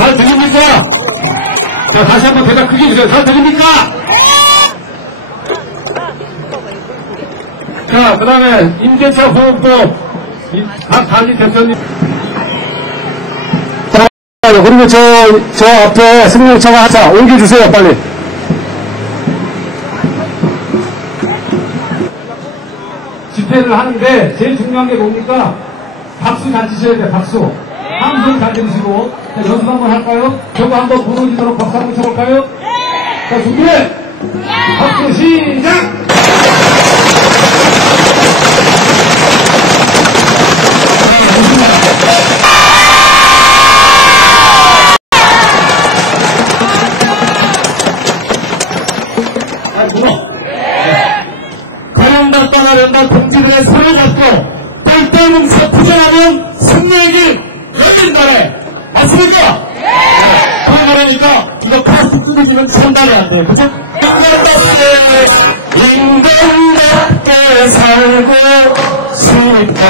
잘 들립니까? 자, 다시 한번 대답 크게 해주세요. 잘 들립니까? 자, 그 다음에 임대차 호흡법 각 단위 대표님. 자, 그리고 저 앞에 승용차가 하자 옮겨주세요, 빨리. 집회를 하는데 제일 중요한 게 뭡니까? 박수 잘 치셔야 돼요, 박수. 함성 잘 들으시고. 자, 연습 한번 할까요? 저거 한번 부러지도록 박수 한번 쳐볼까요? 자, 준비! 박수 시작! 거용답당을 연단 동지들의 손을 잡고 똘똘뭉쳐 투쟁하는 승리의 길 열린다네. 맞습니까? 네. 그러니까 이거 파스트 뜯어지면 참담이 안 돼요. 그죠? 인간답게 살고 싶다.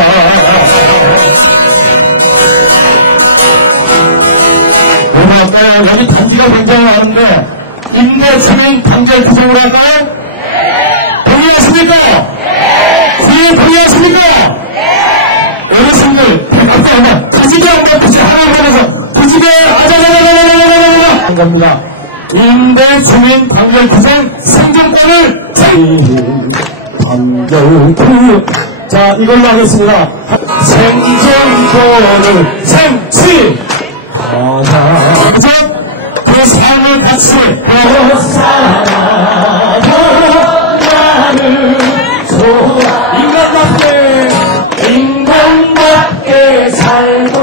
여기 단지가 굉장히 많은데 인내주민 단결 구성을 할까요? 동의하십니까? 네. 동의하십니까? 어르신들 가시게 한번 다시 하나를 하면서 부지게 아자자자자자자자자자 한 겁니다. 인대주민 단결 구성 생존권을 단결 구성. 자, 이걸로 하겠습니다. 생존권을 생취하자. 그 삶을 같이 살아도 나는 좋아. 인간답게 살고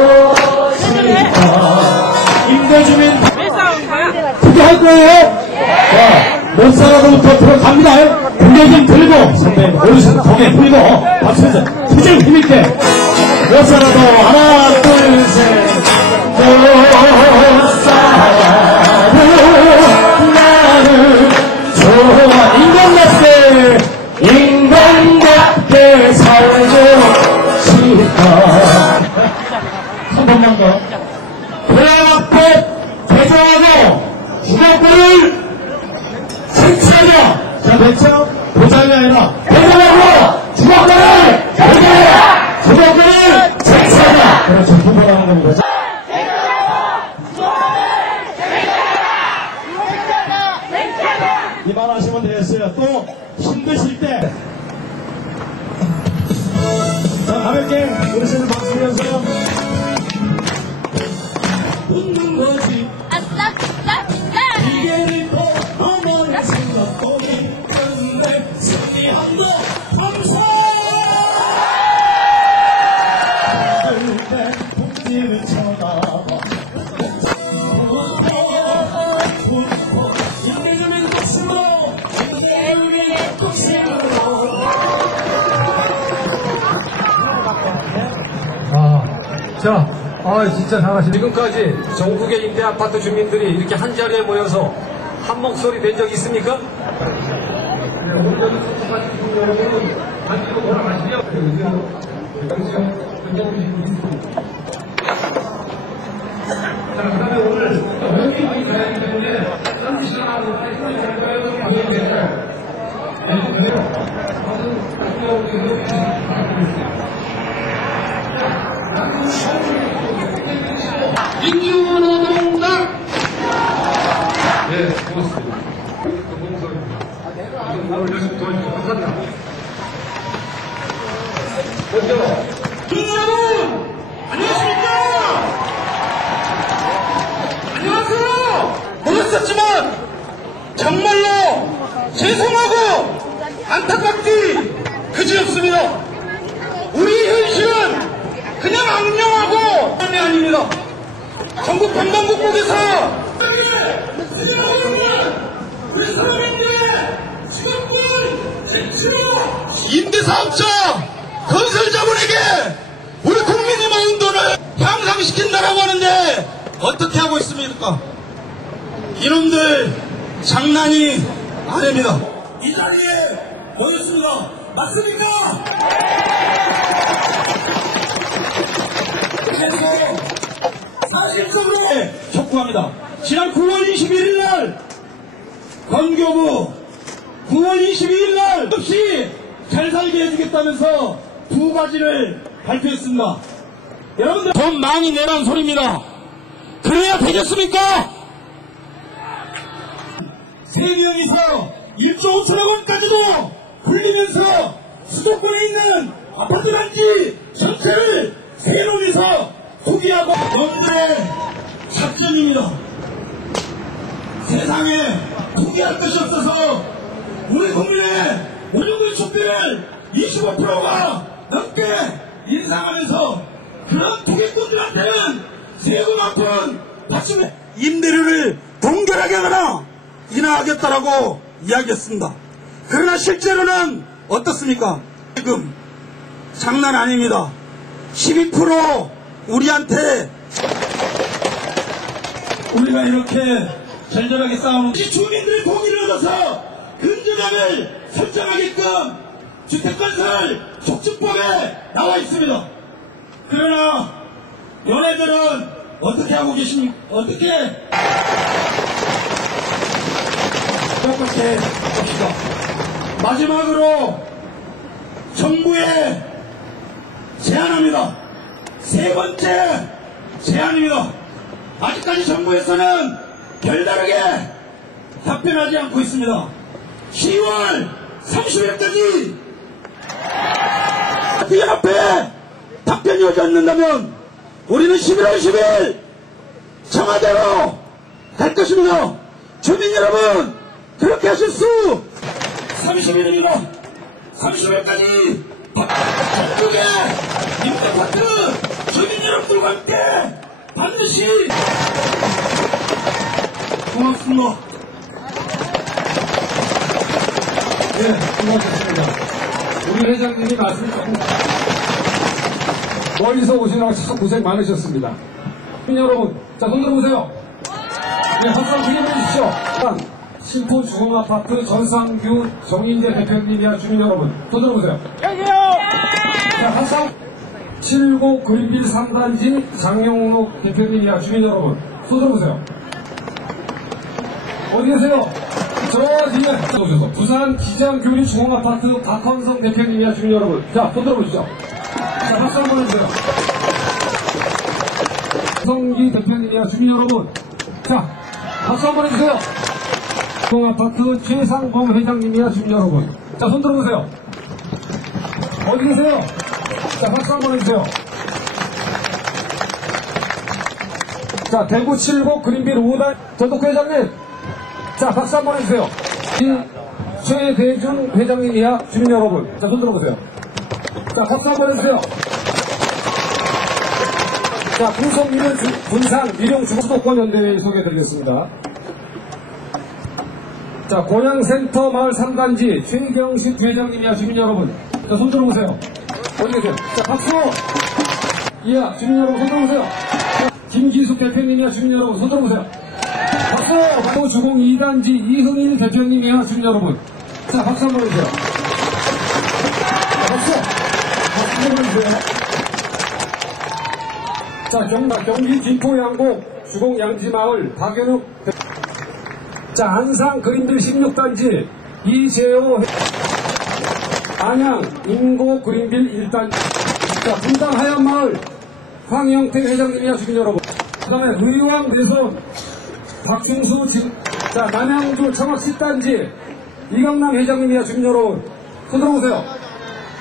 싶다. 임대주민 그게 할 거예요? 자, 못 살아도부터 들어갑니다. 고개 좀 들고 선배님 어르신 고개 들고 박수에서 투쟁 힘있게 못 살아도 하나 둘셋 못 살아도 나는 좋아. 인간답게 살고 싶다. 한 번만 더. 대학 앞에 개정하고 주거권을 생취하자. 자, 됐죠? 보장이 아니라 개정하고 주거권을 개정하자. 주거권을 생취하자. 그렇죠. 두 번 하는 겁니다. 이만하시면 되겠어요. 또 힘드실 때 자, 가볍게 어르신을 박수면서 웃는 거지. 이게 또 어머니 생각도 있는데 승리한다 감사. 그때 복지를 쳐다봐 인내주민 독심으로 인내주민의 독심으로. 자, 진짜 잘하시네. 지금까지 전국의 임대 아파트 주민들이 이렇게 한 자리에 모여서 한 목소리 된 적이 있습니까? 네, 오늘 여기 아파트 여러분은 앉고 돌아가시죠. 자, 그 다음에 오늘 여기 가야 하기 때문에 transition하고 빨리 transition할까요? 방역대를 민주노동당. 네, 고맙습니다. 오늘 열심히 도와주셔서 감사합니다. 먼저 여러분 안녕하십니까? 안녕하세요. 멋있었지만 정말로 죄송하고 안타깝기 그지없습니다. 우리 현실은 그냥 악령하고 딴이 아닙니다. 전국 방방곡곡에서 우리 사람인데 주거권 제출 임대사업자 건설자분에게 우리 국민이 모은 돈을 향상시킨다라고 하는데 어떻게 하고 있습니까? 이놈들 장난이 아닙니다. 이 자리에 모였습니다. 맞습니까? 그래서 사실적으로 촉구합니다. 지난 9월 21일 날 건교부 9월 22일 날 없이 잘 살게 해주겠다면서 두 가지를 발표했습니다. 여러분들 돈 많이 내란 소리입니다. 그래야 되겠습니까? 3명이서 1조 5천억 원까지도 굴리면서 수도권에 있는 아파트 단지 전체를 3놈이서 투기하고 여러분들의 작전입니다. 세상에 투기할 것이 없어서 우리 국민의 오류물 촛비를 25%가 넘게 인상하면서 그런 투기꾼들한테는 세금만큼 받침에 임대료를 동결하게 하거나 인하하겠다라고 이야기했습니다. 그러나 실제로는 어떻습니까? 세금 장난 아닙니다. 12% 우리한테 우리가 이렇게 절절하게 싸우는 주민들의 동의를 얻어서 근저당을 설정하게끔 주택건설 촉진법에 나와 있습니다. 그러나 연애들은 어떻게 하고 계십니까? 어떻게 똑같이 봅시다. 마지막으로 정부에 제안합니다. 세 번째 제안입니다. 아직까지 정부에서는 별다르게 답변하지 않고 있습니다. 10월 30일까지 그 앞에 답변이 오지 않는다면 우리는 11월 10일 청와대로 갈 것입니다. 주민 여러분, 그렇게 하실 수 30일입니다. 30일까지 전국의 임대아파트 주민 여러분들과 함께 반드시 고맙습니다. 네, 고맙습니다. 우리 회장님이 말씀 조금 멀리서 오시느라고 참 고생 많으셨습니다. 주민 여러분, 자, 손 들어보세요. 네, 박수 드리고 주십시오. 신포 주공아파트 전상규 정인재 대표님이야 주민 여러분, 손 들어보세요. 여기요! 자, 합상 7고 그린빌 3단지 장영록 대표님이야 주민 여러분, 손 들어보세요. 어디 계세요? 저 뒤에 오셔서 부산 기장교리 중앙아파트 박헌성 대표님이야 주민 여러분, 자, 손 들어보시죠. 자, 박수 한번 해주세요. 성기 대표님이야 주민 여러분, 자, 박수 한번 해주세요. 중앙아파트 최상봉 회장님이야 주민 여러분, 자, 손 들어보세요. 어디 계세요? 자, 박수 한번 해주세요. 자, 대구 7고 그린빌 5단 전덕 회장님, 자, 박수 한번 해주세요. 최대중 회장님이야 주민 여러분, 자, 손 들어보세요. 자, 박수 한번 해주세요. 자, 풍성미래 분산 미룡주거수도권연대회 소개해드리겠습니다. 자, 고양센터 마을 3단지 최경식 회장님이야 주민 여러분, 자, 손 들어보세요. 어디 계세요? 자, 박수! 이야, 주민 여러분, 손 들어보세요. 김기숙 대표님이야 주민 여러분, 손 들어보세요. 박수! 주공 2단지 이흥일 대표님이야 주민 여러분, 자, 박수 한번 해주세요. 자, 박수! 박수 한번 해주세요. 자, 경기 김포양곡 주공 양지마을 박연욱 자, 안상 그린빌 16단지 이재호 안양 인고 그린빌 1단지 자, 분당 하얀마을 황영태 회장님이야 주민 여러분, 그 다음에 의왕 내선 박충수 자, 남양주 청학 10단지 이강남 회장님이야 주민 여러분, 손 들어보세요.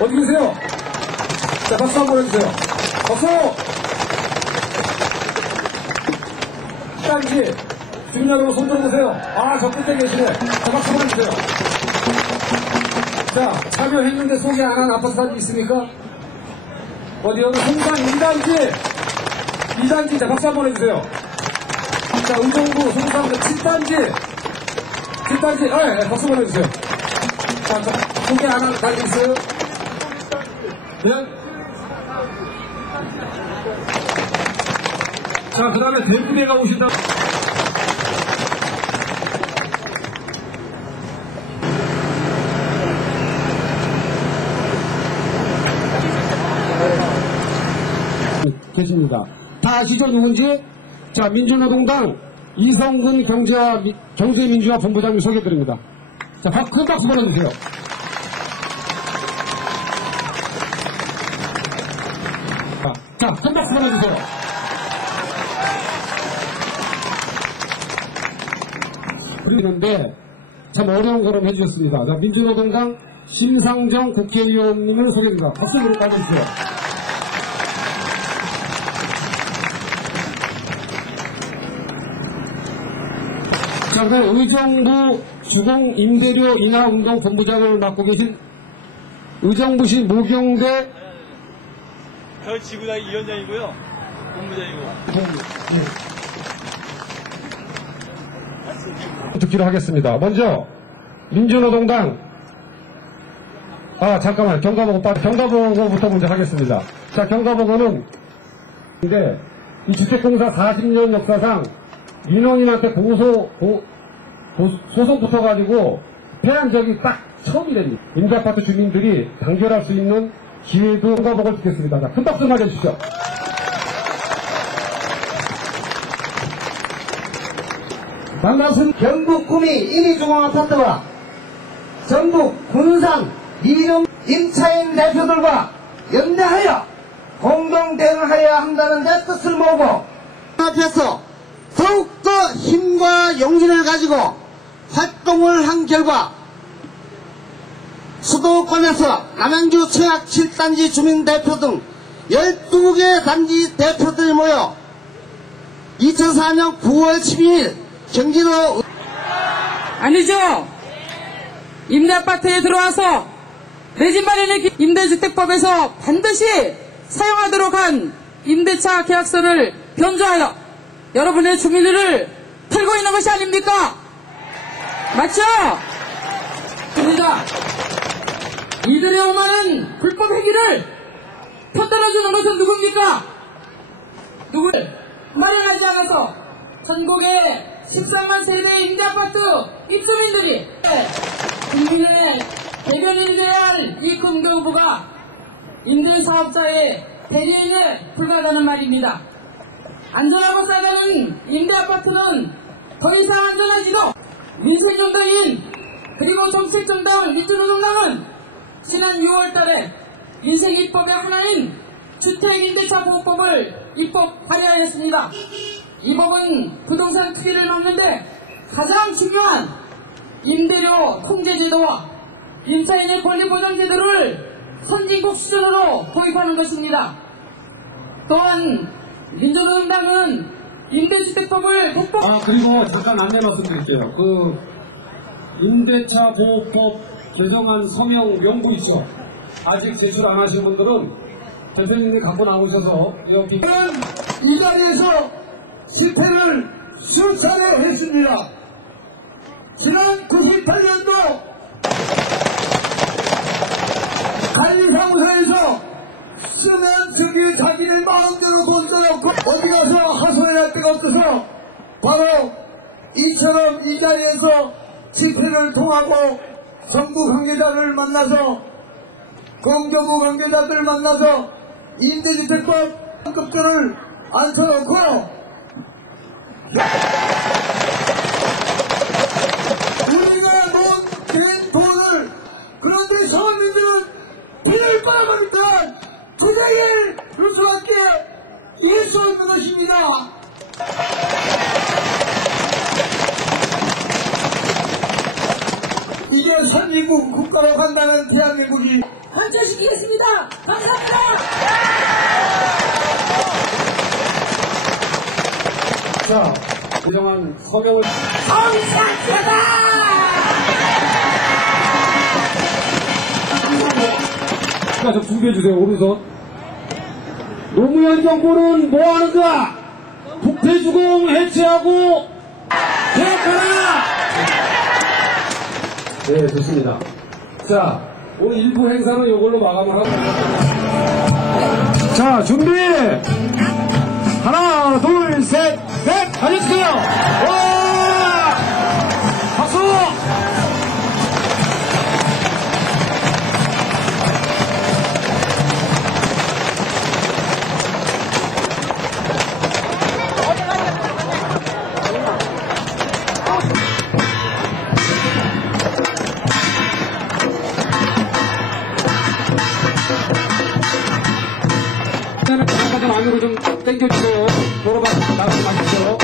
어디 계세요? 자, 박수 한번 해주세요. 박수! 10단지 주민 여러분, 손 들어보세요. 아, 저 끝에 계시네. 자, 박수 한번 해주세요. 자, 참여했는데 소개 안 한 아파트 단지 있습니까? 어디 여기 송산 2단지 2단지, 자, 박수 한번 해주세요. 자, 의정부 송산 7단지 7단지, 네, 박수 한번 해주세요. 자, 소개 안 한 단지 있어요? 네? 자, 그 다음에 대구대가 오신다. 계십니다. 다 아시죠, 누군지? 자, 민주노동당 이성근 경제민주화 본부장님 소개드립니다. 자, 큰 박수 보내주세요. 자, 큰 박수 보내주세요. 그런데 참 어려운 걸음 해주셨습니다. 자, 민주노동당 심상정 국회의원님을 소개드립니다. 박수로 가져주세요. 자, 그다음 의정부 주공임대료 인하운동 본부장을 맡고 계신 의정부시 모경대 저 지구단 위원장이고요. 본부장이고. 듣기로 하겠습니다. 먼저 민주노동당 잠깐만 경가보고부터 먼저 하겠습니다. 자, 경가보고는 근데 이 주택공사 40년 역사상 민원인한테 소송 붙어가지고 패한 적이 딱 처음이랍니다. 임대아파트 주민들이 단결할 수 있는 기회도 경가보고 듣겠습니다. 자, 큰 박수 맞아주시죠. 반갑습니다. 경북 구미 임의중앙아파트와 전북 군산 이름 임차인 대표들과 연대하여 공동 대응하여야 한다는 데 뜻을 모으고 앞에서 더욱더 힘과 용기를 가지고 활동을 한 결과 수도권에서 남양주 청약 7단지 주민대표 등 12개 단지 대표들이 모여 2004년 9월 12일 경기도 아니죠. 임대아파트에 들어와서 내 집 마련의 임대주택법에서 반드시 사용하도록 한 임대차 계약서를 변조하여 여러분의 주민들을 털고 있는 것이 아닙니까? 맞죠? 입니다. 이들의 오만한 불법 행위를 터뜨려주는 것은 누굽니까? 누구를 마련하지 않아서 전국의 13만 세대의 임대아파트 입주민들이 국민의 대변인이 되어야 할 이 금교부가 임대사업자의 대리인에 불과하다는 말입니다. 안전하고 싸다는 임대아파트는 더 이상 안전하지도 민생정당인 그리고 정책정당 민주노동당은 지난 6월달에 민생입법의 하나인 주택임대차보호법을 입법 발의하였습니다. 이 법은 부동산 투기를 막는데 가장 중요한 임대료 통제제도와 임차인의 권리보장제도를 선진국 수준으로 도입하는 것입니다. 또한 민주노동당은 임대주택법을 그리고 잠깐 안내 말씀드릴게요. 임대차 보호법 개정안 서명 연구 있죠. 아직 제출 안 하신 분들은 대표님이 갖고 나오셔서 여기 이 자리에서 집회를 수차례 했습니다. 지난 98년도 관리사무소에서 쓰는 승기 자기를 마음대로 돈 써놓고 어디 가서 하소연할 데가 없어서 바로 이처럼 이 자리에서 집회를 통하고 정부 관계자를 만나서 공정부 관계자들 만나서 임대주택법 급들을 앉혀놓고 우리가 낸 돈을 그런데 서민들은 돈을 빨아먹으니까 투쟁을 그럴 수밖에 이길 수 없는 것입니다. 이게 선진국 국가로 간다는 대한민국이 완전시키겠습니다. 감사합니다. 자, 그동안 서명을 성상세다. 자, 좀 준비해주세요. 오른손. 노무현 정부는 뭐하는가? 국회주공 해체하고 개혁하라! 네, 좋습니다. 자, 오늘 일부 행사는 이걸로 마감을 하고. 자, 준비! 하나, 둘, 셋, 넷! 달려주세요! 와! 박수! 앞으로 도로가 나가시죠.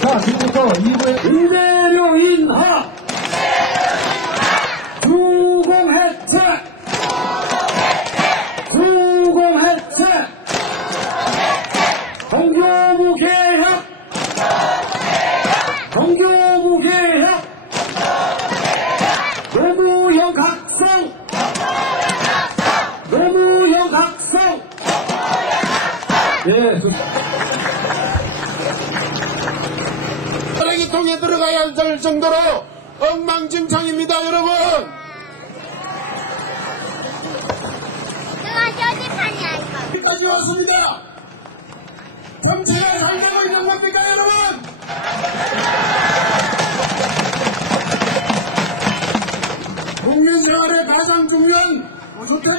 자, 지금부터 2부의 임대료 인하 주공혜택 정교부 개혁 노무현 각성 예, 좋습니다. 쓰레기통에 들어가야 될 정도로 엉망진창입니다, 여러분. 여기까지 왔습니다. 정치가 잘 되고 있는 겁니까, 여러분? 국민생활의 가장 중요한 주택은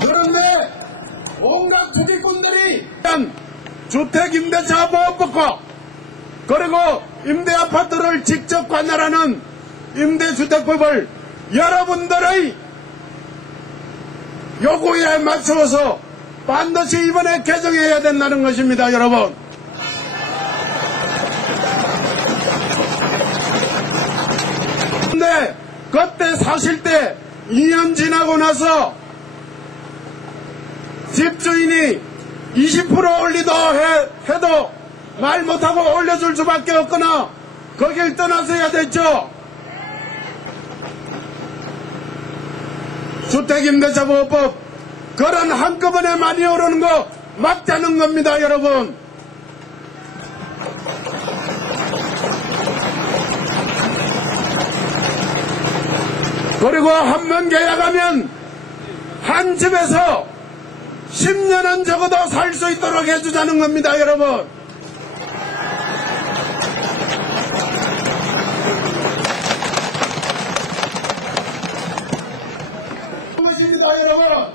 그런데 온갖 투기꾼들이 주택임대차 보호법과 그리고 임대아파트를 직접 관할하는 임대주택법을 여러분들의 요구에 맞추어서 반드시 이번에 개정해야 된다는 것입니다, 여러분. 근데 그때 사실 때 2년 지나고 나서 집주인이 20% 올리도 해도 말 못하고 올려줄 수밖에 없거나 거길 떠나서야 됐죠. 주택임대차보호법 그런 한꺼번에 많이 오르는 거 막자는 겁니다, 여러분. 그리고 한 번 계약하면 한 집에서 10년은 적어도 살 수 있도록 해주자는 겁니다, 여러분. 고맙습니다, 여러분.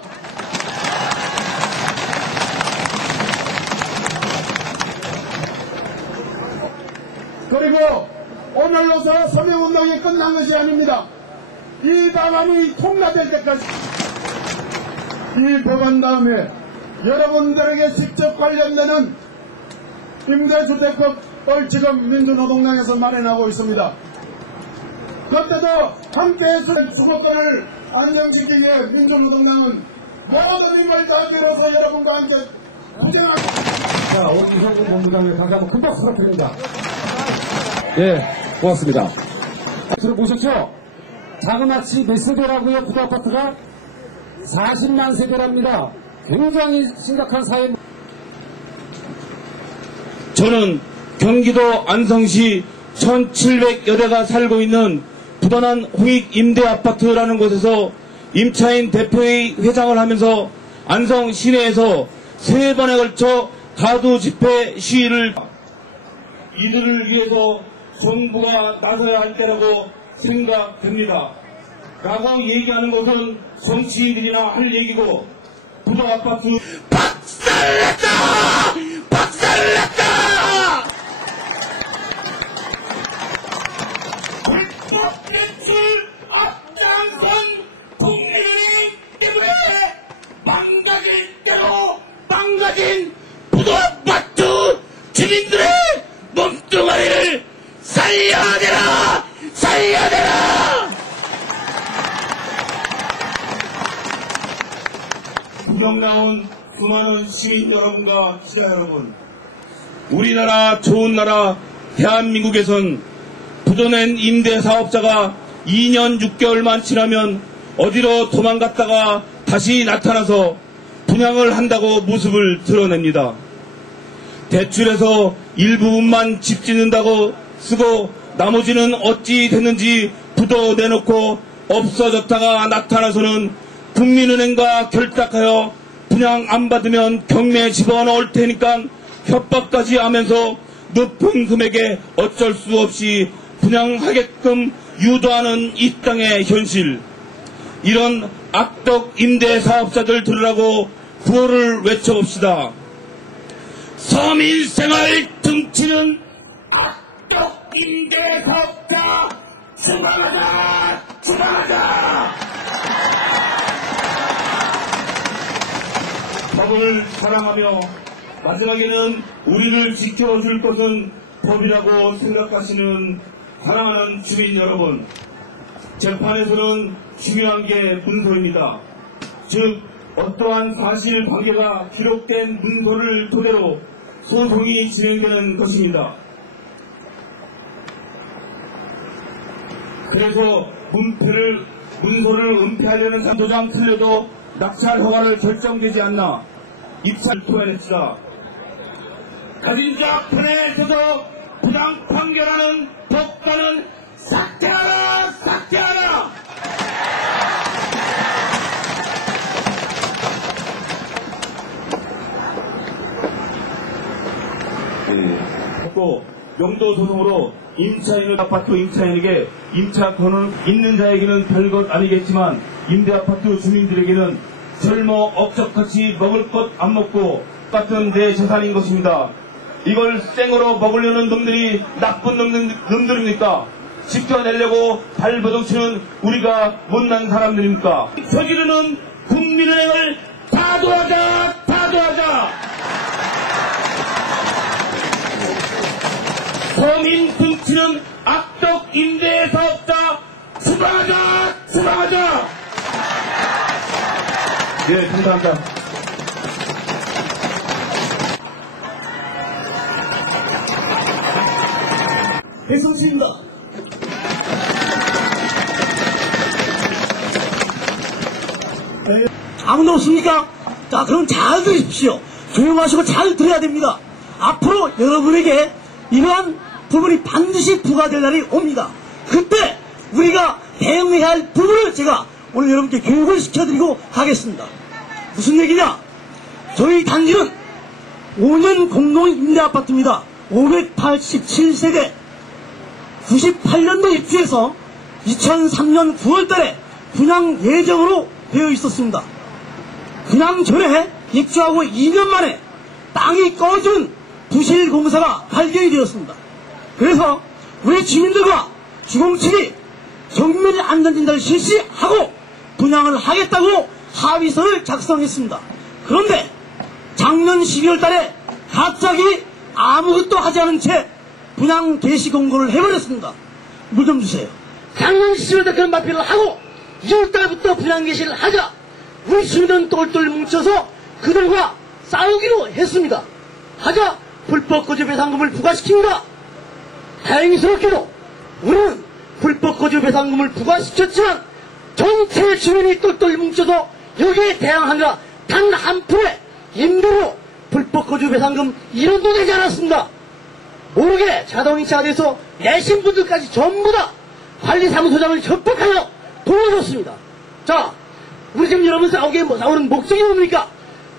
그리고 오늘로서 서명운동이 끝난 것이 아닙니다. 이 법안이 통과될 때까지 이 법안 다음에 여러분들에게 직접 관련되는 임대주택법을 지금 민주노동당에서 마련하고 있습니다. 그때도 함께해서 주거권을 안정시키기 위해 민주노동당은 모든 힘을 다 들어서 여러분과 함께 투쟁하고 자, 오기현 본부장님 다시 한번 큰 박수 부탁드립니다. 예, 고맙습니다. 들어보셨죠? 자그마치 몇 세대라고요? 부도아파트가 40만 세대랍니다. 굉장히 심각한 사회. 저는 경기도 안성시 1700여 대가 살고 있는 부단한 홍익 임대아파트라는 곳에서 임차인 대표회의 회장을 하면서 안성 시내에서 3번에 걸쳐 가두 집회 시위를 이들을 위해서 정부가 나서야 할 때라고 생각됩니다. 라고 얘기하는 것은 정치인들이나 할 얘기고 부도아파트 박살났다! 박살났다! 불법대출 앞장선 국민 때문에 망가질 대로 망가진 부도아파트 주민들의 몸뚱아리를 살려내라! 살려내라! 구경 나온 수많은 시민 여러분과 기자 여러분, 우리나라 좋은 나라 대한민국에선 부도낸 임대사업자가 2년 6개월만 지나면 어디로 도망갔다가 다시 나타나서 분양을 한다고 모습을 드러냅니다. 대출해서 일부분만 집 짓는다고 쓰고 나머지는 어찌 됐는지 부도 내놓고 없어졌다가 나타나서는 국민은행과 결탁하여 분양 안 받으면 경매에 집어넣을 테니까 협박까지 하면서 높은 금액에 어쩔 수 없이 분양하게끔 유도하는 이 땅의 현실. 이런 악덕 임대사업자들 들으라고 구호를 외쳐봅시다. 서민생활 등치는 악덕 임대사업자 추방하자! 추방하자! 법을 사랑하며 마지막에는 우리를 지켜줄 것은 법이라고 생각하시는 사랑하는 주민 여러분, 재판에서는 중요한 게 문서입니다. 즉 어떠한 사실관계가 기록된 문서를 토대로 소송이 진행되는 것입니다. 그래서 문서를 은폐하려는 산도장 틀려도 낙찰 허가를 결정되지 않나 입찰을 토해냈다. 가진 자 편에서도 부당 판결하는 법관은 삭제하라! 삭제하라! 했고 용도 소송으로 임차인을 아파트 임차인에게 임차권을 있는 자에게는 별것 아니겠지만 임대아파트 주민들에게는 젊어 억적같이 먹을 것 안 먹고 같은 내 재산인 것입니다. 이걸 생으로 먹으려는 놈들이 나쁜 놈들입니까? 지켜내려고 발버둥치는 우리가 못난 사람들입니까? 저지르는 국민은행을 타도하자! 타도하자! 서민 등치는 악덕 임대사업자 추방하자! 추방하자! 네, 감사합니다. 배성수입니다. 아무도 없습니까? 자, 그럼 잘 들으십시오. 조용하시고 잘 들어야 됩니다. 앞으로 여러분에게 이러한 부분이 반드시 부과될 날이 옵니다. 그때 우리가 대응해야 할 부분을 제가 오늘 여러분께 교육을 시켜드리고 가겠습니다. 무슨 얘기냐? 저희 단지는 5년 공동 임대아파트입니다. 587세대 98년도 입주해서 2003년 9월달에 분양 예정으로 되어 있었습니다. 분양 전에 입주하고 2년 만에 땅이 꺼진 부실 공사가 발견이 되었습니다. 그래서 우리 주민들과 주공측이 정밀 안전진단을 실시하고 분양을 하겠다고 합의서를 작성했습니다. 그런데 작년 12월 달에 갑자기 아무것도 하지 않은 채 분양 개시 공고를 해버렸습니다. 물 좀 주세요. 작년 12월 달 그런 발표를 하고 2월 달부터 분양 개시를 하자 우리 주민들은 똘똘 뭉쳐서 그들과 싸우기로 했습니다. 하자 불법 거주 배상금을 부과시킵니다. 다행스럽게도 우리는 불법 거주 배상금을 부과시켰지만 전체 주민이 똘똘 뭉쳐서 여기에 대항하느라 단 한 푼의 임대로 불법 거주 배상금 1원도 내지 않았습니다. 모르게 자동이체화돼서 내신 분들까지 전부 다 관리사무소장을 협박하여 도와줬습니다. 자, 우리 지금 여러분 싸우는 목적이 뭡니까?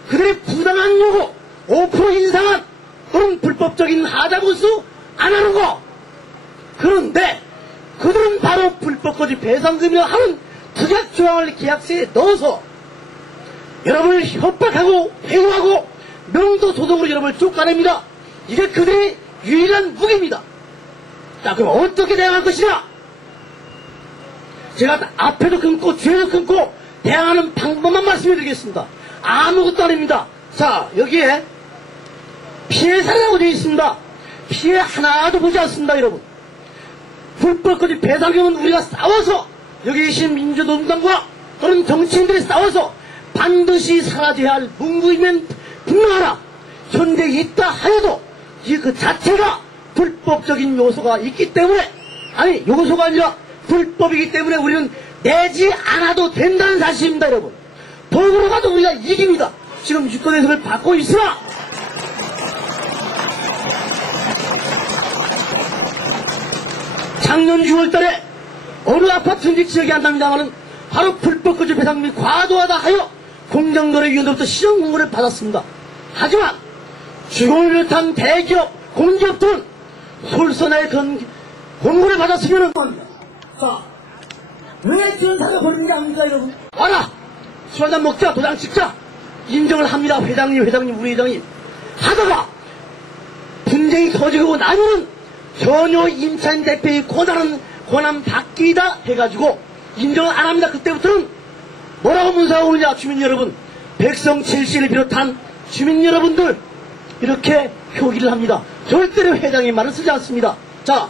그들의 부당한 요구, 5% 인상한 그런 불법적인 하자 보수 안 하는 거. 그런데 그들은 바로 불법 거주 배상금이라 하는 특약 조항을 계약서에 넣어서 여러분을 협박하고 회유하고 명도 소송으로 여러분을 쫓아냅니다. 이게 그들의 유일한 무기입니다. 자, 그럼 어떻게 대응할 것이냐? 제가 앞에도 끊고 뒤에도 끊고 대응하는 방법만 말씀드리겠습니다. 아무것도 아닙니다. 자, 여기에 피해 사례라고 되어 있습니다. 피해 하나도 보지 않습니다, 여러분. 불법거주 배상금은 우리가 싸워서 여기 계신 민주노동당과 또는 정치인들이 싸워서 반드시 사라져야 할 문구이면 분명하라. 현재 있다 하여도 이 그 자체가 불법적인 요소가 있기 때문에, 아니 요소가 아니라 불법이기 때문에 우리는 내지 않아도 된다는 사실입니다. 여러분, 법으로 가도 우리가 이깁니다. 지금 유권 해석을 받고 있으나 작년 6월달에 어느 아파트인지 기억이 안 납니다만은 바로 불법 거주 배상금이 과도하다 하여 공정거래위원회로부터 시정 공고를 받았습니다. 하지만 주공을 비롯한 대기업, 공기업들은 솔선의 그런 공고를 받았으면은 자, 왜 지금 사가 버리는지 압니까 여러분? 와라! 술 한잔 먹자, 도장 찍자! 인정을 합니다. 회장님, 우리 회장님. 하다가 분쟁이 터지고 나면은 전혀 임찬 대표의 권한 바뀌다 해가지고 인정을 안 합니다. 그때부터는 뭐라고 문사가 오느냐, 주민 여러분, 백성 7시를 비롯한 주민 여러분들 이렇게 표기를 합니다. 절대로 회장의 말을 쓰지 않습니다. 자,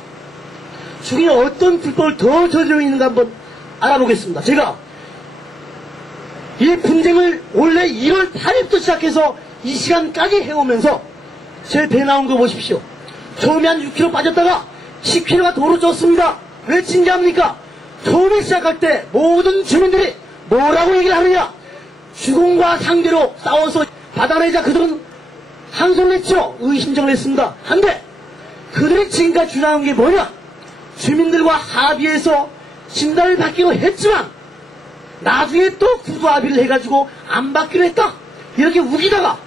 중에 어떤 불법을 더 저지르고 있는가 한번 알아보겠습니다. 제가 이 분쟁을 원래 1월 8일부터 시작해서 이 시간까지 해오면서 제 배 나온 거 보십시오. 처음에 한 6km 빠졌다가 10km가 도로 쪘습니다. 왜 진지합니까? 처음에 시작할 때 모든 주민들이 뭐라고 얘기를 하느냐? 주공과 상대로 싸워서 받아내자. 그들은 한 손을 냈죠. 의심정을 했습니다. 한데 그들이 지금까지 주장한 게 뭐냐? 주민들과 합의해서 진단을 받기로 했지만 나중에 또 구두 합의를 해가지고 안 받기로 했다. 이렇게 우기다가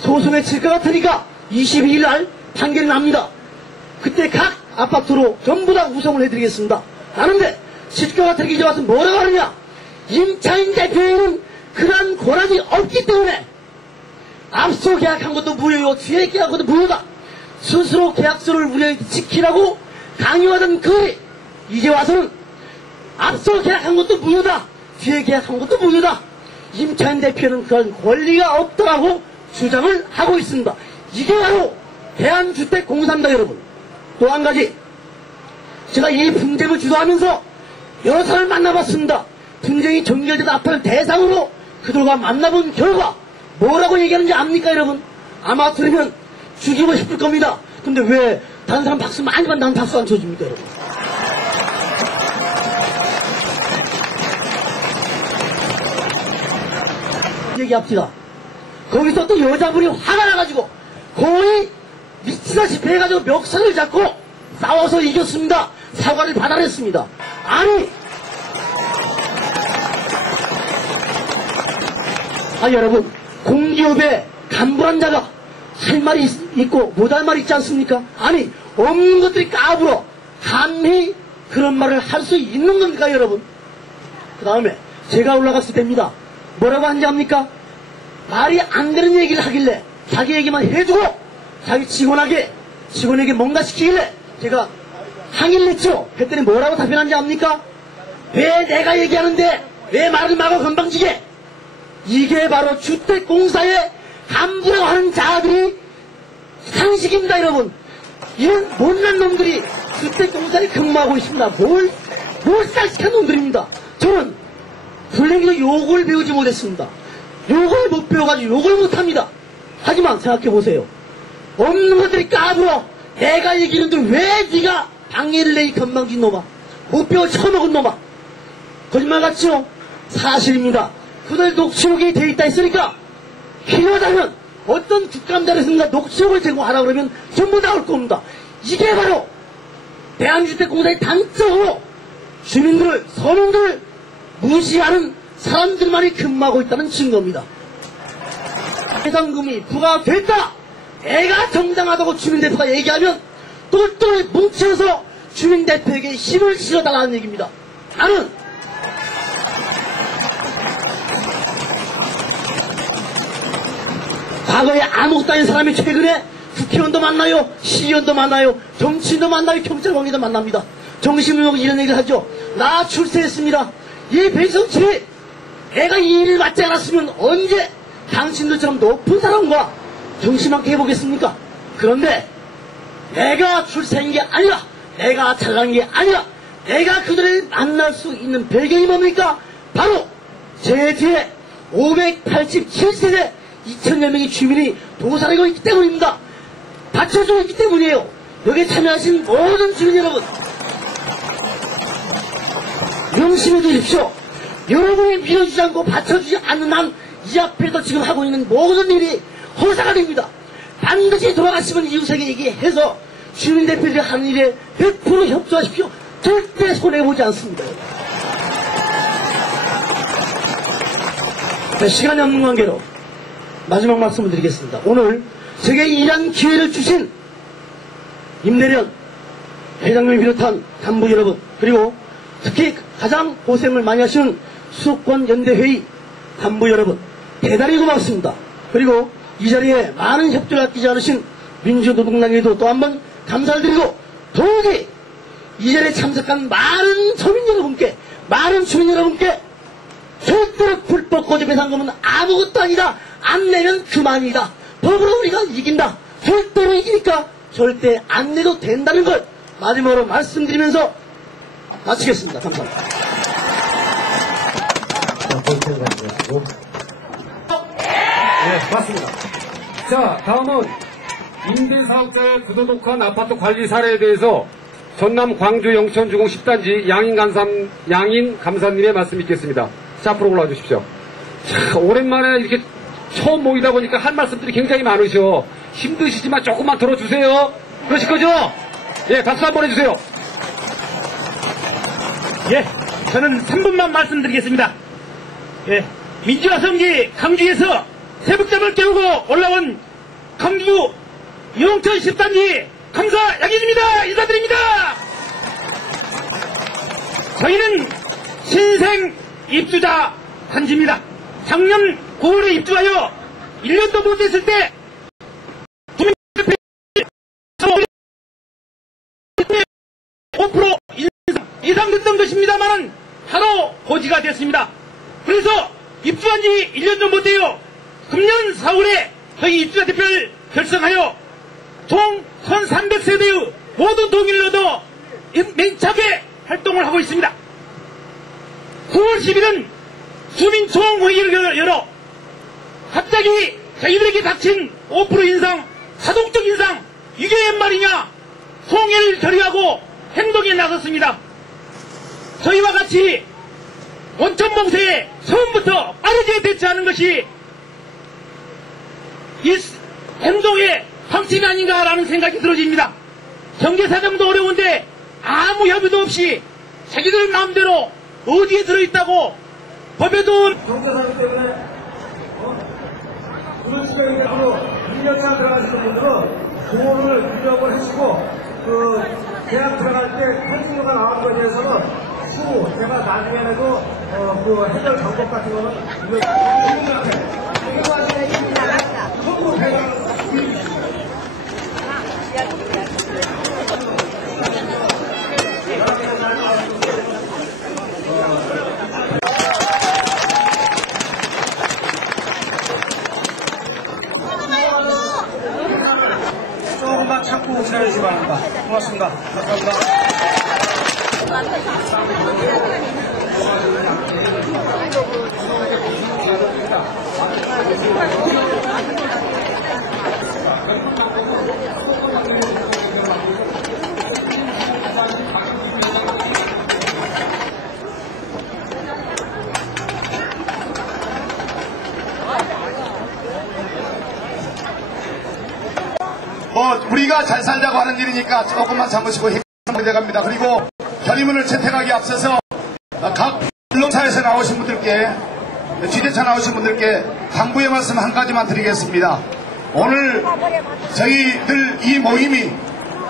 소송에 칠 것 같으니까 22일 날 판결이 납니다. 그때 각 아파트로 전부 다 우송을 해드리겠습니다. 하는데 칠 것 같으니까 이제 와서 뭐라고 하느냐? 임차인 대표에는 그러한 권한이 없기 때문에 앞서 계약한 것도 무효요, 뒤에 계약한 것도 무효다. 스스로 계약서를 우리에게 지키라고 강요하던 그들이 이제 와서는 앞서 계약한 것도 무효다, 뒤에 계약한 것도 무효다. 임차인 대표는 그런 권리가 없다라고 주장을 하고 있습니다. 이게 바로 대한주택공사입니다. 여러분, 또 한 가지, 제가 이 분쟁을 주도하면서 여러 사람을 만나봤습니다. 분쟁이 전결된 아파트 대상으로 그들과 만나본 결과 뭐라고 얘기하는지 압니까 여러분? 아마 들으면 죽이고 싶을 겁니다. 근데 왜 다른 사람 박수 많이 받는 나는 박수 안 쳐줍니까 여러분? 얘기합시다. 거기서 또 여자분이 화가 나가지고 거의 미치다시피 해가지고 멱살을 잡고 싸워서 이겼습니다. 사과를 받아냈습니다. 아니, 여러분, 공기업의 간부한 자가 할 말이 있고 못할 말이 있지 않습니까? 아니, 없는 것들이 까불어 감히 그런 말을 할 수 있는 겁니까 여러분? 그 다음에 제가 올라갔을 때입니다. 뭐라고 하는지 압니까? 말이 안 되는 얘기를 하길래 자기 얘기만 해주고 자기 직원에게 뭔가 시키길래 제가 항의를 했죠. 했더니 뭐라고 답변하는지 압니까? 왜 내가 얘기하는데 왜 말을 막아 건방지게? 이게 바로 주택공사의 간부라고 하는 자들이 상식입니다 여러분. 이런 못난 놈들이 주택공사에 근무하고 있습니다. 몰살시킨 놈들입니다. 저는 불행히도 욕을 배우지 못했습니다. 욕을 못 배워가지고 욕을 못합니다. 하지만 생각해보세요. 없는 것들이 까불어 내가 얘기하는데 왜 네가 방해를 내, 이 건방진 놈아. 못 배워 처먹은 놈아. 거짓말 같죠? 사실입니다. 그들 녹취록이 돼 있다 했으니까 필요하다면 어떤 국감자리에서인가 녹취록을 제공하라 그러면 전부 나올 겁니다. 이게 바로 대한주택공사의 단적으로 주민들을, 서민들을 무시하는 사람들만이 근무하고 있다는 증거입니다. 배상금이 부과됐다! 내가 정당하다고 주민대표가 얘기하면 똘똘히 뭉쳐서 주민대표에게 힘을 실어달라는 얘기입니다. 나는 과거에 아무것도 아닌 사람이 최근에 국회의원도 만나요, 시의원도 만나요, 정치인도 만나요, 경찰관계도 만납니다. 정신을 이런 얘기를 하죠. 나 출세했습니다. 이 배성철이 내가 이 일을 맡지 않았으면 언제 당신들처럼 높은 사람과 정신만게 해보겠습니까? 그런데 내가 출세한 게 아니라, 내가 잘난 게 아니라, 내가 그들을 만날 수 있는 배경이 뭡니까? 바로 제 뒤에 587세대 2000여 명의 주민이 도사리고 있기 때문입니다. 받쳐주고 있기 때문이에요. 여기에 참여하신 모든 주민 여러분, 명심해 두십시오. 여러분이 밀어주지 않고 받쳐주지 않는 한 이 앞에서 지금 하고 있는 모든 일이 허사가 됩니다. 반드시 돌아가시면 이웃에게 얘기해서 주민대표들이 하는 일에 100% 협조하십시오. 절대 손해보지 않습니다. 자, 시간이 없는 관계로 마지막 말씀을 드리겠습니다. 오늘 제게 이런 기회를 주신 임내련 회장님을 비롯한 간부 여러분, 그리고 특히 가장 고생을 많이 하시는 수도권 연대회의 간부 여러분, 대단히 고맙습니다. 그리고 이 자리에 많은 협조를 아끼지 않으신 민주노동당에도 또 한번 감사를 드리고, 더욱이 이 자리에 참석한 많은 서민 여러분께, 많은 주민 여러분께 절대로 불법 거주 배상금은 아무것도 아니다. 안 내면 그만이다. 법으로 우리가 이긴다. 절대로 이기니까 절대 안 내도 된다는 걸 마지막으로 말씀드리면서 마치겠습니다. 감사합니다. 네, 맞습니다. 자, 다음은 임대사업자의 부도덕한 아파트 관리 사례에 대해서 전남 광주 영천주공 10단지 양인 감사님의 말씀 있겠습니다. 자, 앞으로 올라와 주십시오. 자, 오랜만에 이렇게 처음 모이다 보니까 할 말씀들이 굉장히 많으셔. 힘드시지만 조금만 들어주세요. 그러실 거죠? 예, 박수 한번 해주세요. 예, 저는 3분만 말씀드리겠습니다. 예, 민주화 성지 강주에서 새벽잠을 깨우고 올라온 강주 영천 10단지 감사 양인입니다. 인사드립니다. 저희는 신생 입주자 단지입니다. 작년 9월에 입주하여 1년도 못 됐을 때 5% 이상 됐던 것입니다만 바로 고지가 됐습니다. 그래서 입주한 지 1년도 못 돼요. 금년 4월에 저희 입주자 대표를 결성하여 총 1300세대의 모든 동의를 얻어 맹차게 활동을 하고 있습니다. 9월 10일은 주민총회의를 열어 갑자기 저희들에게 닥친 5% 인상, 자동적 인상, 이게 웬 말이냐, 송해를 결의하고 행동에 나섰습니다. 저희와 같이 원천봉쇄에 처음부터 빠르게 대처하는 것이 이 행동의 방침이 아닌가라는 생각이 들어집니다. 경제사정도 어려운데 아무 협의도 없이 자기들 마음대로 어디에 들어있다고 법에도 경제사정 때문에 그런 시간이 앞으로 1년이나 들어가시는 분들은 보호를 유력을 해주고 계약 들어갈 때 탈증료가 나온 거에 대해서는 제가 나중에라도 해결 방법 같은 거는 조금만 참고 기다리시기 바랍니다. 고맙습니다. 감사합니다. 우리가 잘 살자고 하는 일이니까 조금만 참으시고 해결돼 갑니다. 그리고 견인문을 채택하기 앞서서 각 언론사에서 나오신 분들께, 취재차 나오신 분들께 당부의 말씀 한 가지만 드리겠습니다. 오늘 저희들 이 모임이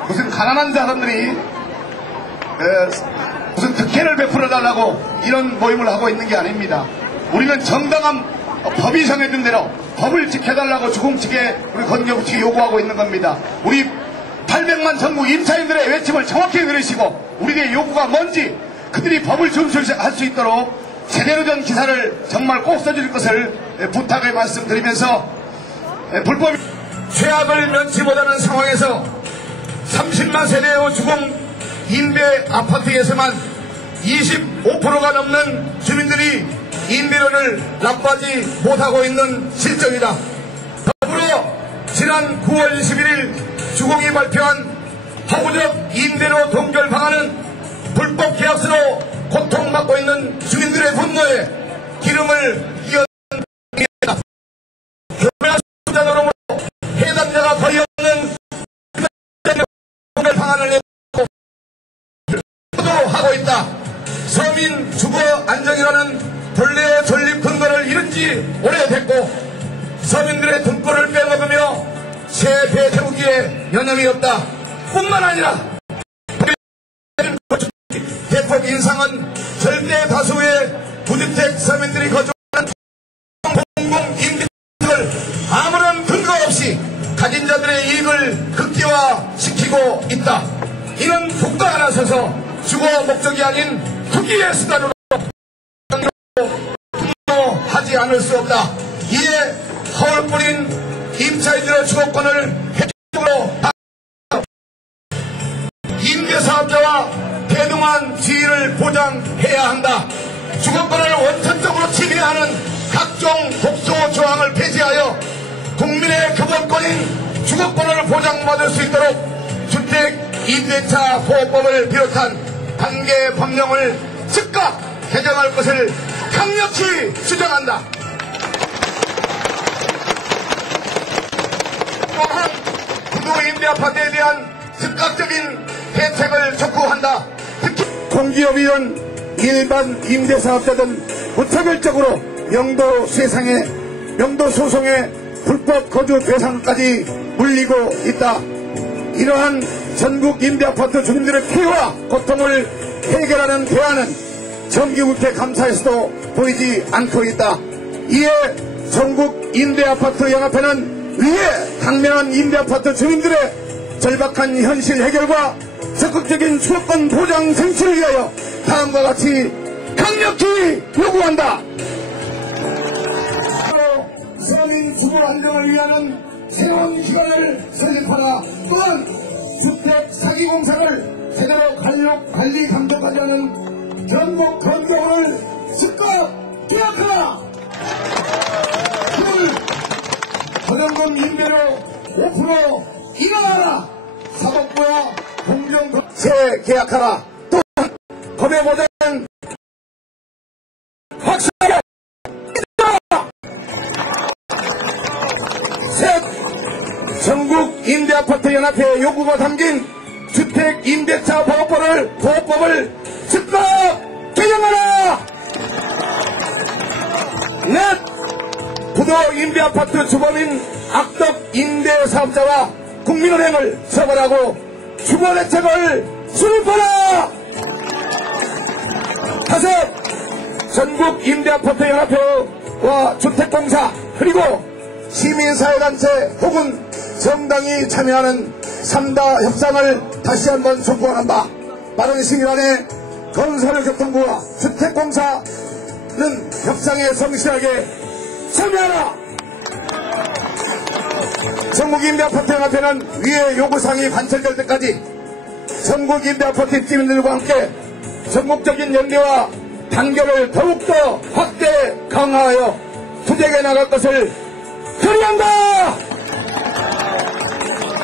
무슨 가난한 사람들이 무슨 특혜를 베풀어 달라고 이런 모임을 하고 있는 게 아닙니다. 우리는 정당한 법이 정해준 대로 법을 지켜달라고 주공 측에 우리 건교부 측에 요구하고 있는 겁니다. 우리 800만 전국 임차인들의 외침을 정확히 들으시고 우리의 요구가 뭔지 그들이 법을 준수할 수 있도록 제대로 된 기사를 정말 꼭 써줄 것을 부탁을 말씀드리면서 불법 최악을 면치 못하는 상황에서 30만 세대의 주공 임대 아파트에서만 25%가 넘는 주민들이 임대료를 납부하지 못하고 있는 실정이다. 더불어 지난 9월 21일 주공이 발표한 허구적 임대료 동결 방안은 불법 계약서로 고통받고 있는 주민들의 분노에 기름을 이어줍니다. 교묘한 수단으로 해당자가 거의 없는 동결 방안을 내고 하고 있다. 서민 주거 안정이라는 본래의 전립 근거를 잃은 지 오래됐고 서민들의 등골을 빼먹으며 세배 태우기에 여념이 없다. 뿐만 아니라 대폭 인상은 절대 다수의 무주택 서민들이 거주하는 공공임대주택을 아무런 근거 없이 가진 자들의 이익을 극대화시키고 있다. 이는 국가가 나서서 주거 목적이 아닌 투기의 수단으로 하지 않을 수 없다. 이에 허울뿐인 임차인들의 주거권을 획기적으로 임대사업자와 대등한 지위를 보장해야 한다. 주거권을 원천적으로 침해하는 각종 독소 조항을 폐지하여 국민의 기본권인 주거권을 보장받을 수 있도록 주택 임대차 보호법을 비롯한 단계 법령을 즉각 개정할 것을 강력히 주장한다. 또한 부도임대아파트에 대한 즉각적인 대책을 촉구한다. 특히 공기업이든 일반 임대사업자든 무차별적으로 명도 소송의 불법 거주 대상까지 물리고 있다. 이러한 전국 임대아파트 주민들의 피해와 고통을 해결하는 대안은 정기국회 감사에서도 보이지 않고 있다. 이에 전국 임대아파트 연합회는 위에 당면한 임대아파트 주민들의 절박한 현실 해결과 적극적인 주거권 보장 쟁취를 위하여 다음과 같이 강력히 요구한다. 서민 주거 안정을 위한 새로운 기관을 설립하라. 또한 주택 사기 공사를 제대로 관리 감독하지 않은 전국 건조를 즉각 개혁하라. 저렴금 임대료 5% 인하하라. 사법부와 공정 재계약하라. 또한 법의 보장은 확실하게 셋, 전국 임대아파트 연합회 요구가 담긴 주택 임대차 보호법을 즉각 개정하라. 넷, 부도 임대아파트 주범인 악덕 임대사업자와 국민은행을 처벌하고 주거대책을 수립하라. 다섯, 전국 임대아파트 연합회와 주택공사 그리고 시민사회단체 혹은 정당이 참여하는 3다 협상을 다시 한번 촉구한다. 빠른 시일 안에 건설교통부와 주택공사는 협상에 성실하게 참여하라. 전국임대아파트 연합회는 위의 요구사항이 관철될 때까지 전국임대아파트 입주민들과 함께 전국적인 연대와 단결을 더욱더 확대 강화하여 투쟁해 나갈 것을 결의한다.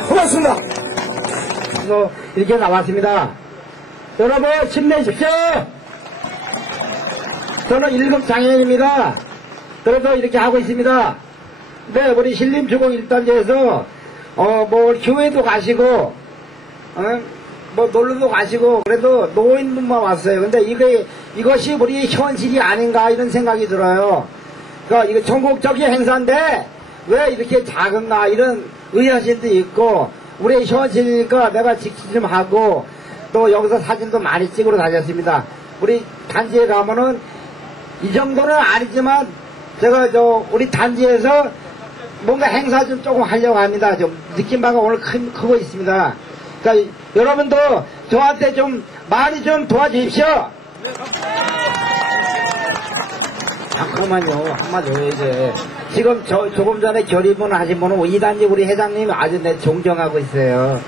고맙습니다. 이렇게 나왔습니다. 여러분 힘내십시오. 저는 1급 장애인입니다. 그래서 이렇게 하고 있습니다. 네, 우리 신림주공 1단지에서 뭐 교회도 가시고 뭐 놀러도 가시고 그래도 노인분만 왔어요. 근데 이것이 우리 현실이 아닌가 이런 생각이 들어요. 그러니까 이거 전국적인 행사인데 왜 이렇게 작은가 이런 의아심도 있고 우리 현실이니까 내가 직접 좀 하고 또 여기서 사진도 많이 찍으러 다녔습니다. 우리 단지에 가면은 이 정도는 아니지만 제가 우리 단지에서 뭔가 행사 좀 조금 하려고 합니다. 좀 느낀 바가 오늘 크고 있습니다. 그러니까 여러분도 저한테 좀 많이 좀 도와주십시오. 잠깐만요. 한마디 해야지. 지금 조금 전에 결의문 하신 분은 이 단지 우리 회장님 아주 내 존경하고 있어요.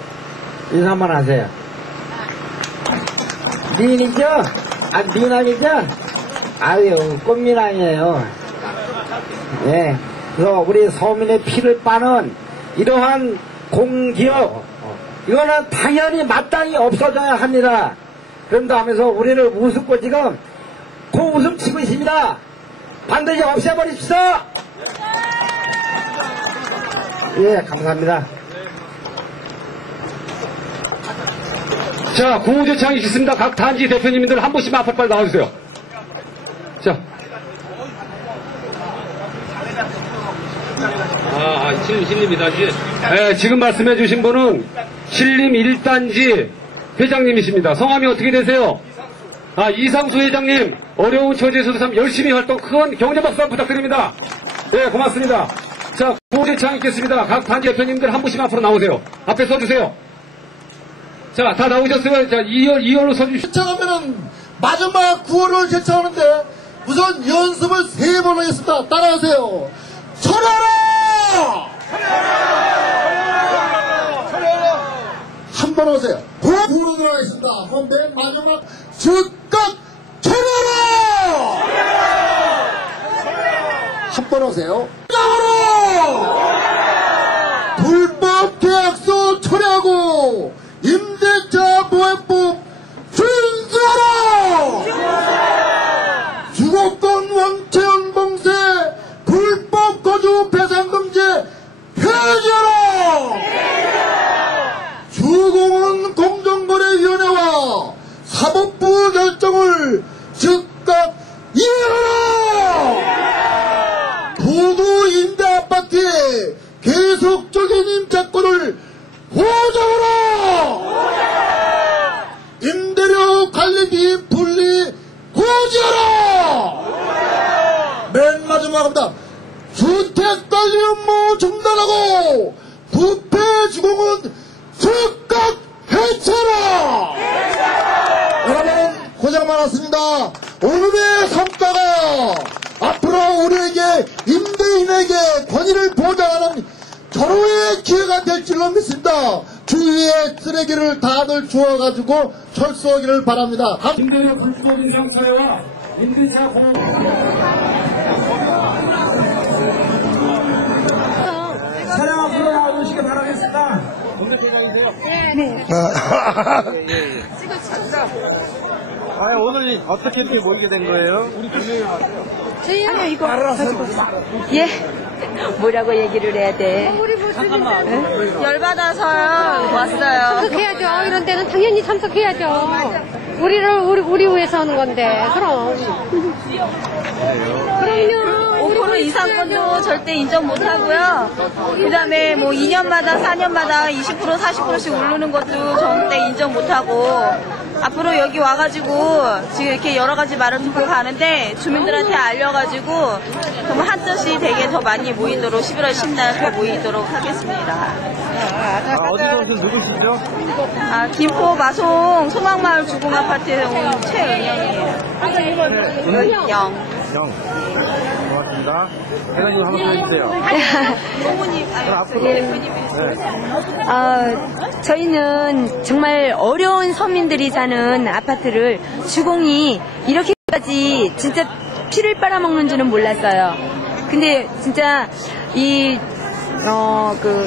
인사 한번 하세요. 미인이죠? 아, 미남이죠? 아유, 꽃미남이에요. 예. 그래서 우리 서민의 피를 빠는 이러한 공기업, 이거는 당연히 마땅히 없어져야 합니다. 그런다 하면서 우리를 우습고 지금 코웃음 치고 있습니다. 반드시 없애버립시다. 예, 감사합니다. 자, 구호제창이 있습니다. 각 단지 대표님들 한 분씩만 앞에 빨리 나와주세요. 자. 신림이다. 네, 지금 말씀해 주신 분은 신림 1단지 회장님이십니다. 성함이 어떻게 되세요? 이상수 회장님, 어려운 처지에서도 참 열심히 활동, 큰 격려 박수 한번 부탁드립니다. 네, 고맙습니다. 자, 구호제창 있겠습니다. 각 단지 대표님들 한 분씩 앞으로 나오세요. 앞에 서주세요. 자, 다 나오셨어요. 자, 2열로 서주시죠. 제창하면은 마지막 구호를 제창하는데 우선 연습을 3번 하겠습니다. 따라하세요. 천하라! 한 번 하세요. 구호로 들어가겠습니다. 그럼 맨 마지막 즉각 천하라! 한 번 하세요. 불법 계약서 철회하고 임대차 보행법 준수하라! 주거권 왕채연 봉쇄 불법 거주 배상금지 폐지하라! 주공은 공정거래위원회와 사법부 결정을 즉각 이행하라! 부두 임대아파트의 계속적인 임차권을 보장하라! 임대료 관리비 분리 고지하라! 맨 마지막입니다. 주택관리 업무 중단하고 부패 주공은 즉각 해체하라! 여러분 고생 많았습니다. 오늘의 성과가 앞으로 우리에게 임대인에게 권위를 보장하는 절호의 기회가 될 줄로 믿습니다. 주위에 쓰레기를 다들 주워가지고 철수하기를 바랍니다. 임대료 불법 인상 사회와 임대차 공호 차량 앞으로 나와주시기 바라겠습니다. 오늘 어떻게 모이게 된 거예요? 저희요 이거 예 뭐라고 얘기를 해야 돼? 열받아서요 왔어요. 참석해야죠. 이런 데는 당연히 참석해야죠. 우리 위해서 하는 건데 그럼. 그럼요. 5% 이상권도 절대 인정 못하고요. 그 다음에 뭐 2년마다 4년마다 20% 40%씩 오르는 것도 절대 인정 못하고 앞으로 여기 와가지고 지금 이렇게 여러 가지 말을 듣고 가는데 주민들한테 알려가지고 정말 한뜻이 되게 더 많이 모이도록 11월 10날 더 모이도록 하겠습니다. 어디서 오신 누구시죠? 김포 마송 소망마을 주공아파트에 온 최은영이에요. 은영. 고맙습니다. 회장님 한번 보여주세요. 부모님, 앞으로. 대표님이. 저희는 정말 어려운 서민들이 사는 아파트를 주공이 이렇게까지 진짜 피를 빨아먹는 줄은 몰랐어요. 근데 진짜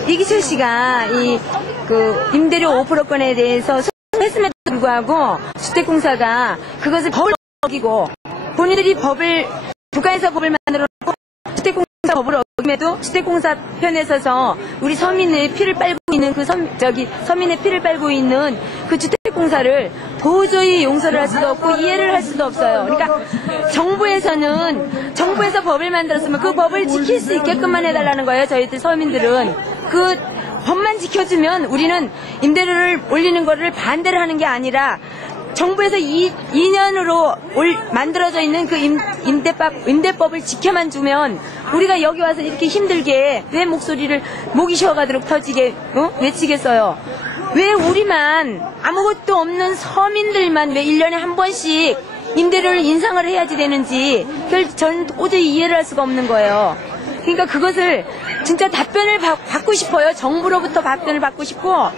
이기철 씨가 임대료 5%권에 대해서 소송했음에도 불구하고 주택공사가 그것을 법을 어기고 본인들이 국가에서 법을 만들어 놓고 주택공사 법을 어김에도 주택공사 편에 서서 우리 서민의 피를 빨고 있는 서민의 피를 빨고 있는 그 주택공사를 도저히 용서를 할 수도 없고 이해를 할 수도 없어요. 그러니까 정부에서 법을 만들었으면 그 법을 지킬 수 있게끔만 해달라는 거예요. 저희들 서민들은 그 법만 지켜주면 우리는 임대료를 올리는 거를 반대를 하는 게 아니라 정부에서 2년으로 만들어져 있는 그 임대법을 지켜만 주면 우리가 여기 와서 이렇게 힘들게 왜 목이 쉬어가도록 터지게 외치겠어요. 왜 우리만 아무것도 없는 서민들만 왜 1년에 한 번씩 임대료를 인상을 해야지 되는지 그걸 저는 도저히 이해를 할 수가 없는 거예요. 그러니까 그것을 진짜 답변을 받고 싶어요. 정부로부터 답변을 받고 싶고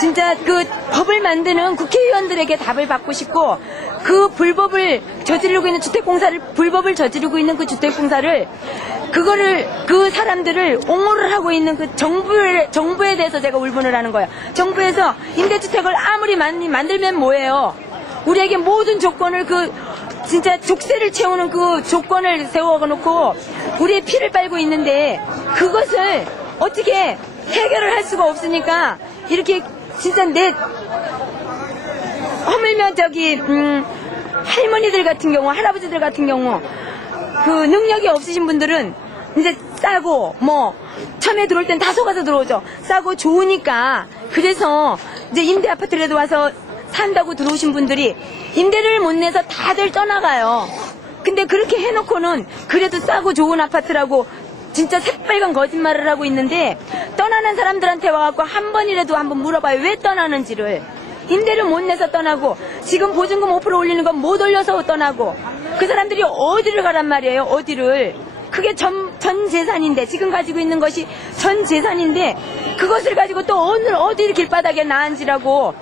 진짜 그 법을 만드는 국회의원들에게 답을 받고 싶고 그 불법을 저지르고 있는 주택공사를, 불법을 저지르고 있는 그 주택공사를, 그 사람들을 옹호를 하고 있는 그 정부에 대해서 제가 울분을 하는 거예요. 정부에서 임대주택을 아무리 많이 만들면 뭐예요? 우리에게 모든 조건을 진짜 족쇄를 채우는 그 조건을 세워놓고 우리의 피를 빨고 있는데 그것을 어떻게 해결을 할 수가 없으니까 이렇게 진짜 허물며 할머니들 같은 경우, 할아버지들 같은 경우 그 능력이 없으신 분들은 이제 싸고 처음에 들어올 땐 다 속아서 들어오죠. 싸고 좋으니까. 그래서 이제 임대 아파트라도 와서 산다고 들어오신 분들이 임대를 못 내서 다들 떠나가요. 근데 그렇게 해놓고는 그래도 싸고 좋은 아파트라고 진짜 새빨간 거짓말을 하고 있는데, 떠나는 사람들한테 와갖고 한 번이라도 한번 물어봐요. 왜 떠나는지를. 임대를 못 내서 떠나고, 지금 보증금 5% 올리는 건 못 올려서 떠나고, 그 사람들이 어디를 가란 말이에요. 어디를. 그게 전 재산인데, 지금 가지고 있는 것이 전 재산인데 그것을 가지고 또 어디 길바닥에 나앉으라고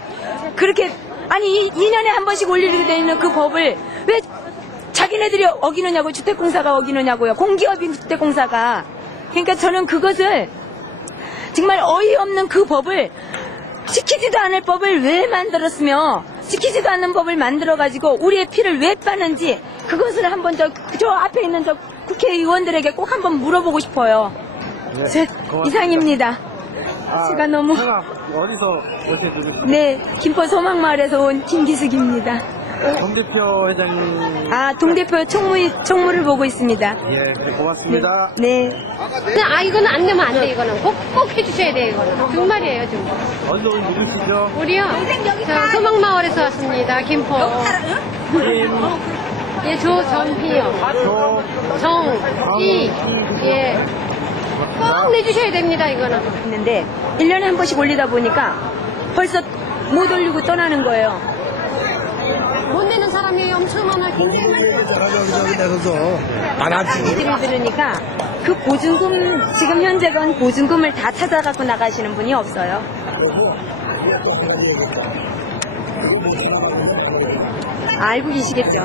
그렇게, 아니 2년에 한 번씩 올리게 되어 있는 그 법을 왜 자기네들이 어기느냐고, 주택공사가 어기느냐고요. 공기업인 주택공사가. 그러니까 저는 그것을 정말 어이없는 그 법을, 지키지도 않을 법을 왜 만들었으며 지키지도 않는 법을 만들어가지고 우리의 피를 왜 빠는지, 그것을 한번 저 앞에 있는 저 국회의원들에게 꼭 한번 물어보고 싶어요. 네, 이상입니다. 제가 너무. 어디서 오셨습니까? 네, 김포 소망마을에서 온 김기숙입니다. 동대표 회장님. 동대표 총무를 보고 있습니다. 예, 고맙습니다. 네. 이거는 안 되면 안 돼, 이거는. 꼭 해주셔야 돼요, 이거는. 정말이에요, 정말. 어느 분 누구시죠? 우리요? 저 소망마을에서 왔습니다, 김포. 예, 조정희요. 정희. 예. 꼭 내주셔야 됩니다, 이거는. 있는데 1년에 한 번씩 올리다 보니까 벌써 못 올리고 떠나는 거예요. 못 내는 사람이 엄청 많아. 얘기를 들으니까 그 보증금, 지금 현재 건 보증금을 다 찾아갖고 나가시는 분이 없어요. 알고 계시겠죠.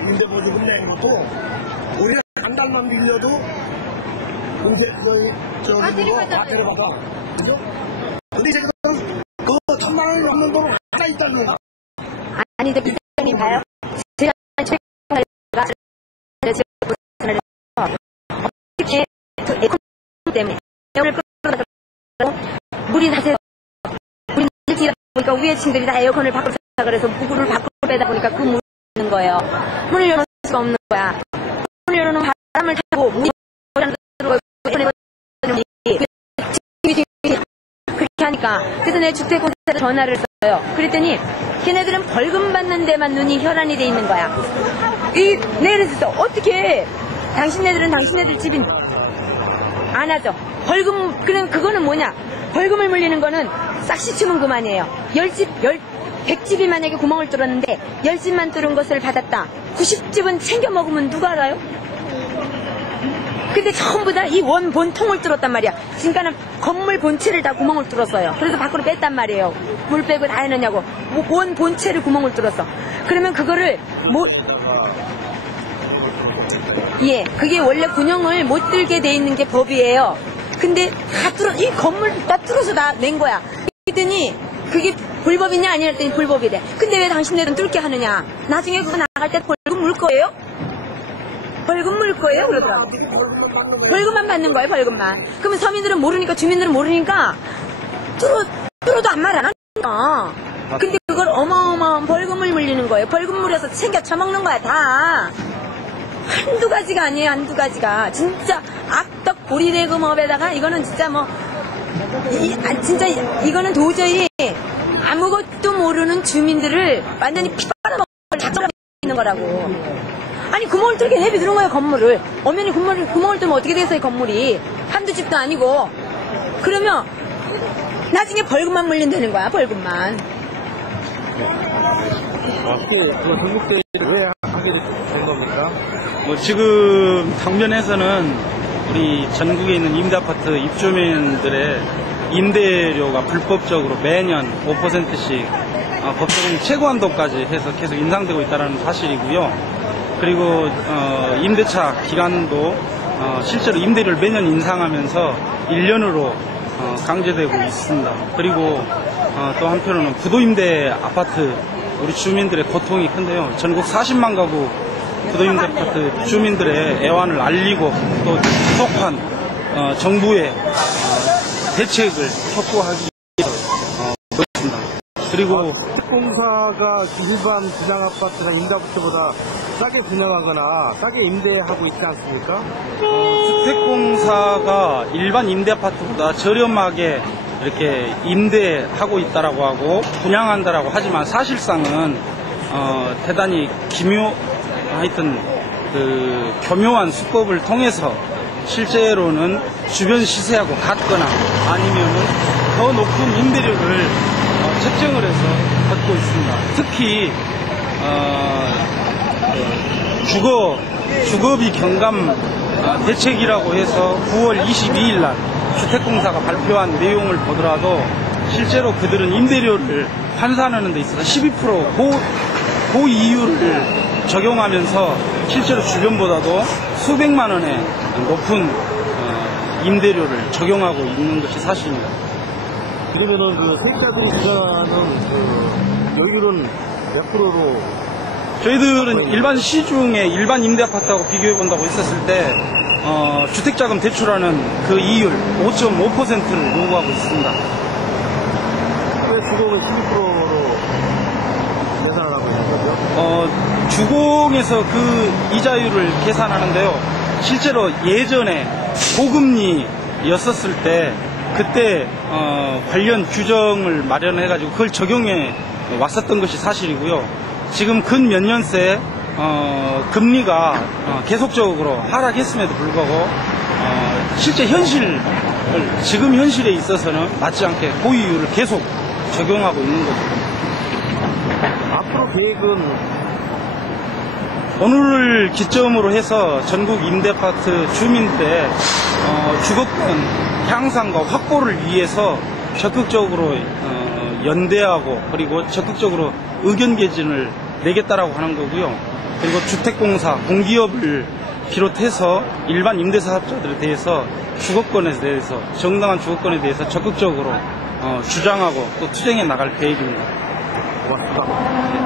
임대보증금 내는 것도 우리가 한 달만 빌려도 다 데려가봐. 그죠? 근데 지금 그 1,000만 원 넘는 돈 하나 있다는 거. 아니, 근데 비상이 봐요. 제가 어떻게 에코노미 때문에 에어를 끌어다가 물이 다 새고, 물이 일찍 보니까 위에 층들이 다 에어컨을 밖으로 다 그래서 물을 밖으로 빼다 보니까 그 물이 있는 거예요. 문을 열어놓을 수가 없는 거야. 문을 열어놓으면 바람을 타고 물이 들어가고 그렇게 하니까, 그래서 내 주택공사에 전화를 했어요. 그랬더니 걔네들은 벌금 받는 데만 눈이 혈안이 돼 있는 거야. 내려서 어떻게 당신네들 집인 안 하죠. 벌금, 그거는 뭐냐, 벌금을 물리는 거는 싹시 치면 그만이에요. 100집이 만약에 구멍을 뚫었는데 10집만 뚫은 것을 받았다. 90집은 챙겨 먹으면 누가 알아요? 근데 전부 다 이 원 본통을 뚫었단 말이야. 지금까지는 건물 본체를 다 구멍을 뚫었어요. 그래서 밖으로 뺐단 말이에요. 물 빼고 다 해놓냐고. 원 본체를 구멍을 뚫었어. 그러면 그거를 그게 원래 군용을 못 들게 돼 있는 게 법이에요. 근데 이 건물 다 뚫어서 다 낸 거야. 그랬더니 그게 불법이냐 아니냐 했더니 불법이래. 근데 왜 당신네들은 뚫게 하느냐. 나중에 그거 나갈 때 벌금 물 거예요? 벌금 물 거예요? 그러더라고. 벌금만 받는 거예요, 벌금만. 그러면 서민들은 모르니까, 주민들은 모르니까 뚫어도 아무 말 안 하니까. 근데 그걸 어마어마한 벌금을 물리는 거예요. 벌금 물려서 챙겨 처먹는 거야, 다. 한두 가지가 아니에요, 한두 가지가. 진짜 악덕 고리대금업에다가 이거는 진짜 진짜 이거는 도저히 아무것도 모르는 주민들을 완전히 피바라먹고 작정하고 있는 거라고. 아니, 구멍을 뚫게 내비두는 거예요, 건물을. 엄연히 구멍을 뚫으면 어떻게 되겠어요, 건물이. 한두 집도 아니고. 그러면 나중에 벌금만 물린다는 거야, 벌금만. 그 전국대 왜 하게 된 겁니까? 뭐 지금 당면에서는 우리 전국에 있는 임대아파트 입주민들의 임대료가 불법적으로 매년 5%씩 법적인 최고한도까지 해서 계속 인상되고 있다는 사실이고요. 그리고 임대차 기간도 실제로 임대료를 매년 인상하면서 1년으로 강제되고 있습니다. 그리고 또 한편으로는 부도임대 아파트 우리 주민들의 고통이 큰데요. 전국 40만 가구 부도임대 아파트 주민들의 애환을 알리고 또 지속한 정부의 대책을 촉구하기 위해서 그렇습니다. 그리고 주택공사가 일반 분양아파트나 임대아파트보다 싸게 분양하거나 싸게 임대하고 있지 않습니까? 주택공사가 일반 임대아파트보다 저렴하게 이렇게 임대하고 있다라고 하고 분양한다라고 하지만 사실상은 대단히 하여튼 그 교묘한 수법을 통해서 실제로는 주변 시세하고 같거나 아니면은 더 높은 임대료를 책정을 해서 받고 있습니다. 특히 주거비 경감 대책이라고 해서 9월 22일 날 주택공사가 발표한 내용을 보더라도 실제로 그들은 임대료를 환산하는 데 있어서 12% 고이율을 적용하면서 실제로 주변보다도 수백만 원의 높은 임대료를 적용하고 있는 것이 사실입니다. 그러면은 그 세입자들이 주장하는 그 여율은 몇 프로로? 저희들은 일반 시중에 일반 임대아파트하고 비교해 본다고 했었을 때 주택자금 대출하는 그 이율 5.5%를 요구하고 있습니다. 왜 주공은 12%로 계산을 하고 있는 거죠? 주공에서 그 이자율을 계산하는데요. 실제로 예전에 고금리였었을 때 그때 관련 규정을 마련해가지고 그걸 적용해 왔었던 것이 사실이고요. 지금 근 몇 년새 금리가 계속적으로 하락했음에도 불구하고 실제 지금 현실에 있어서는 맞지 않게 고이율을 계속 적용하고 있는 거죠. 앞으로 계획은? 오늘을 기점으로 해서 전국 임대아파트 주민들의 주거권 향상과 확보를 위해서 적극적으로 연대하고 그리고 적극적으로 의견 개진을 내겠다라고 하는 거고요. 그리고 주택공사, 공기업을 비롯해서 일반 임대사업자들에 대해서 주거권에 대해서 정당한 주거권에 대해서 적극적으로 주장하고 또 투쟁해 나갈 계획입니다. 고맙습니다.